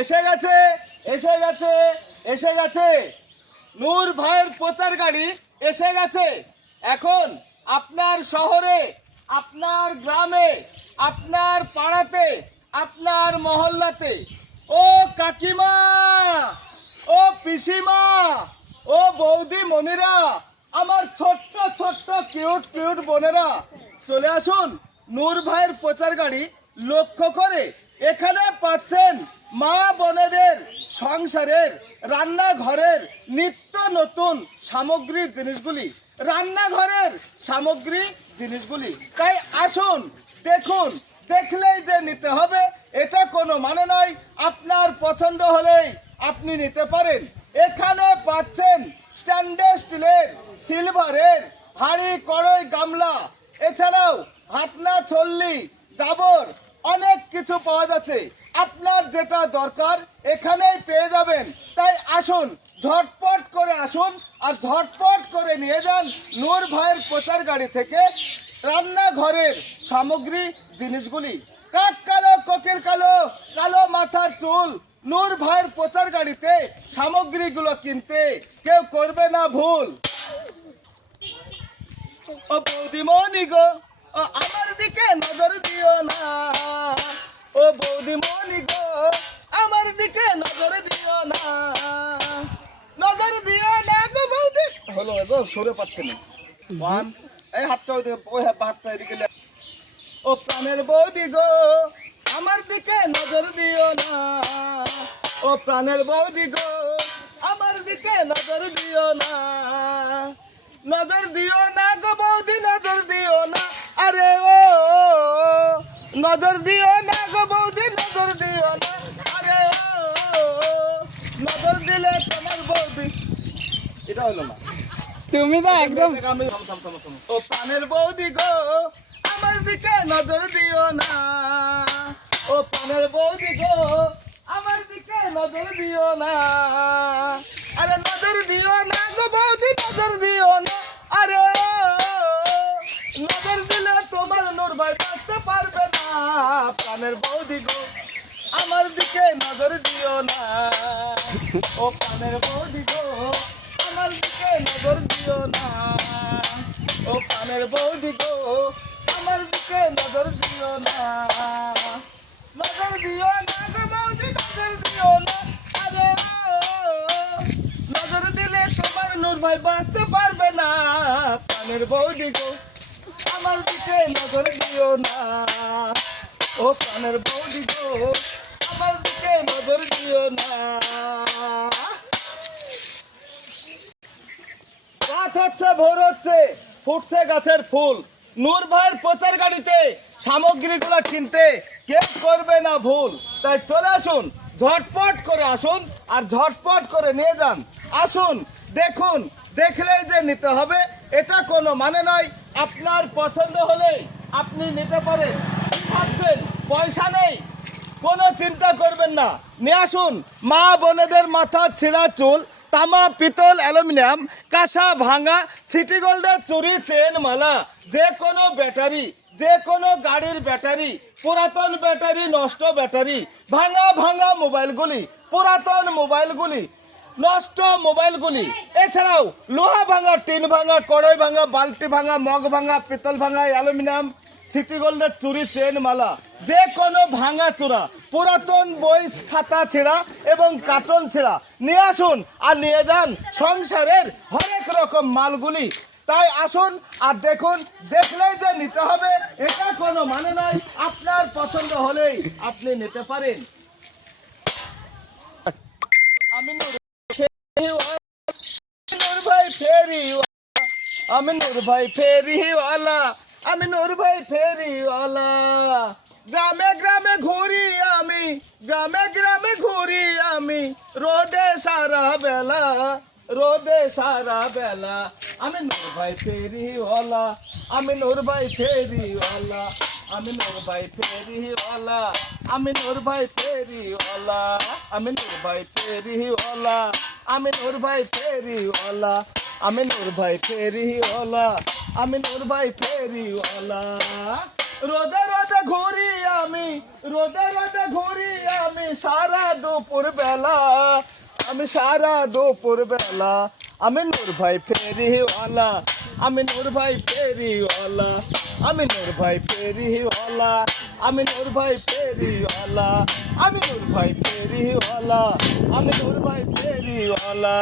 এসে গেছে এসে গেছে এসে গেছে। নূর ভাইয়ের প্রচার গাড়ি এসে গেছে। এখন আপনার শহরে, আপনার গ্রামে, আপনার পাড়াতে, আপনার মহল্লাতে, ও কাকিমা, ও পিসিমা, ও বৌদি মনিরা, আমার ছোট্ট ছোট্ট কিউট কিউট বোনেরা, চলে আসুন নূর ভাইয়ের প্রচার গাড়ি লক্ষ্য করে এখানে পাচ্ছেন। মা বোনেদের, সংসারের, রান্নাঘরের নিত্য নতুন সামগ্রী জিনিসগুলি, রান্নাঘরের সামগ্রী জিনিসগুলি। তাই আসুন, দেখুন, দেখলেই যে নিতে হবে, এটা কোনো মানে নয়। আপনার পছন্দ হলেই আপনি নিতে পারেন। এখানে পাচ্ছেন স্ট্যান্ডার্ড স্টিলের সিলভারের হাঁড়ি, কড়ই, গামলা। এছাড়াও হাতনা, ছল্লি, ডাবর, অনেক কিছু পাওয়া যাচ্ছে। আপনার যেটা দরকার এখানেই পেয়ে যাবেন। তাই আসুন, ঝটপট করে আসুন আর ঝটপট করে নিয়ে যান নূর ভাইয়ের প্রচার গাড়ি থেকে রান্নাঘরের সামগ্রী, জিনিসগুলি। কাক কালো কোকির কালো কালো মাথার চুল, নূর ভাইয়ের প্রচার গাড়িতে সামগ্রীগুলো কিনতে কেউ করবে না ভুল। ও বৌদিমণি গো আমার দিকে নজর দিও না। ও বৌদিমণি বৌদি হলো গো সরে পাচ্ছে না। ওয়ান, এই হাতটা ওইদিকে ওই হাতটা এদিকে ও প্রাণের বৌদি গো, আমার দিকে নজর দিও না। ও প্রাণের বৌদি গো, আমার দিকে নজর দিও না। নজর দিও না গো বৌদি, নজর দিও না। আরে ও, নজর দিও না গো বৌদি, নজর দিও না। আরে ও, নজর দিলে তোমার বৌদি। এটা হলো না। তুমি তো একদম। ও প্রাণের বৌদি গো, আমার দিকে নজর দিও না। ও প্রাণের বৌদি গো, আমার দিকে নজর দিও না। আরে নজর দিও না গো বৌদি, নজর দিও না। আরে নজর দিলে তোমার নূর ভাই বাঁচতে পারবে না। প্রাণের বৌদি গো, আমার দিকে নজর দিও না। ও প্রাণের বৌদি গো আমার দিকে নজর দিও না। ও প্রাণের বৌদি গো, আমার দিকে নজর দিও না। নজর দিও না গো বৌদি, নজর দিও না। আরে নজর দিলে তোমার নূর ভাই বাঁচতে পারবে না। প্রাণের বৌদি গো, আমার দিকে নজর দিও না। ও প্রাণের বৌদি গো, আমার দিকে নজর দিও না রাত হচ্ছে ভোর হচ্ছে। ফুটছে গাছের ফুল। নূর ভাইয়ের প্রচার গাড়িতে সামগ্রীগুলো কিনতে কেউ করবে না ভুল। তাই চলে আসুন, ঝটপট করে আসুন আর ঝটপট করে নিয়ে যান। আসুন, দেখুন, দেখলেই যে নিতে হবে, এটা কোনো মানে নয়। আপনার পছন্দ হলেই আপনি নিতে পারেন। ভাবছেন, পয়সা নেই। কোনো চিন্তা করবেন না। নিয়ে আসুন, মা বোনেদের মাথার ছিঁড়া চুল তামা, পিতল, অ্যালুমিনিয়াম, কাঁসা, ভাঙা, সিটি গোল্ডের চুরি, চেন, মালা, যে কোনো ব্যাটারি, যে কোনো গাড়ির ব্যাটারি, পুরাতন ব্যাটারি, নষ্ট ব্যাটারি, ভাঙা ভাঙা মোবাইলগুলি, পুরাতন মোবাইলগুলি, নষ্ট মোবাইলগুলি। এছাড়াও, লোহা ভাঙা, টিন ভাঙা, কড়াই ভাঙা, বালতি ভাঙা, মগ ভাঙা, পিতল ভাঙা, অ্যালুমিনিয়াম সিটি গোল্ডের চুরি চেন মালা যে কোনো ভাঙা চূড়া পুরাতন বই খাতা ছেঁড়া এবং কার্টন ছেঁড়া। নিয়ে আসুন আর নিয়ে যান সংসারের হরেক রকম মালগুলি। তাই আসুন আর দেখুন, দেখলেই যে নিতে হবে, এটা কোনো মানে নাই। আপনার পছন্দ হলেই আপনি নিতে পারেন। আমি আমি নূর ভাই ফেরিওয়ালা আমি নূর ভাই ফেরিওয়ালা। গ্রামে গ্রামে ঘুরি আমি, গ্রামে গ্রামে ঘুরি আমি, রোদে সারা বেলা, রোদে সারা বেলা। আমি নূর ভাই ফেরিওয়ালা আমি নূর ভাই ফেরিওয়ালা আমি নূর ভাই ফেরিওয়ালা আমি নূর ভাই ফেরিওয়ালা আমি নূর ভাই ফেরিওয়ালা আমি নূর ভাই ফেরিওয়ালা আমি নূর ভাই ফেরিওয়ালা। আমি নূর ভাই ফেরিওয়ালা। রোদে রোদে ঘুরি আমি, রোদে রোদে ঘুরি আমি সারা দুপুর বেলা আমি সারা দুপুর বেলা আমি নূর ভাই ফেরিওয়ালা। আমি নূর ভাই ফেরিওয়ালা, আমি নূর ভাই ফেরিওয়ালা। আমি নূর ভাই ফেরিওয়ালা, আমি নূর ভাই ফেরিওয়ালা। আমি নূর ভাই ফেরিওয়ালা।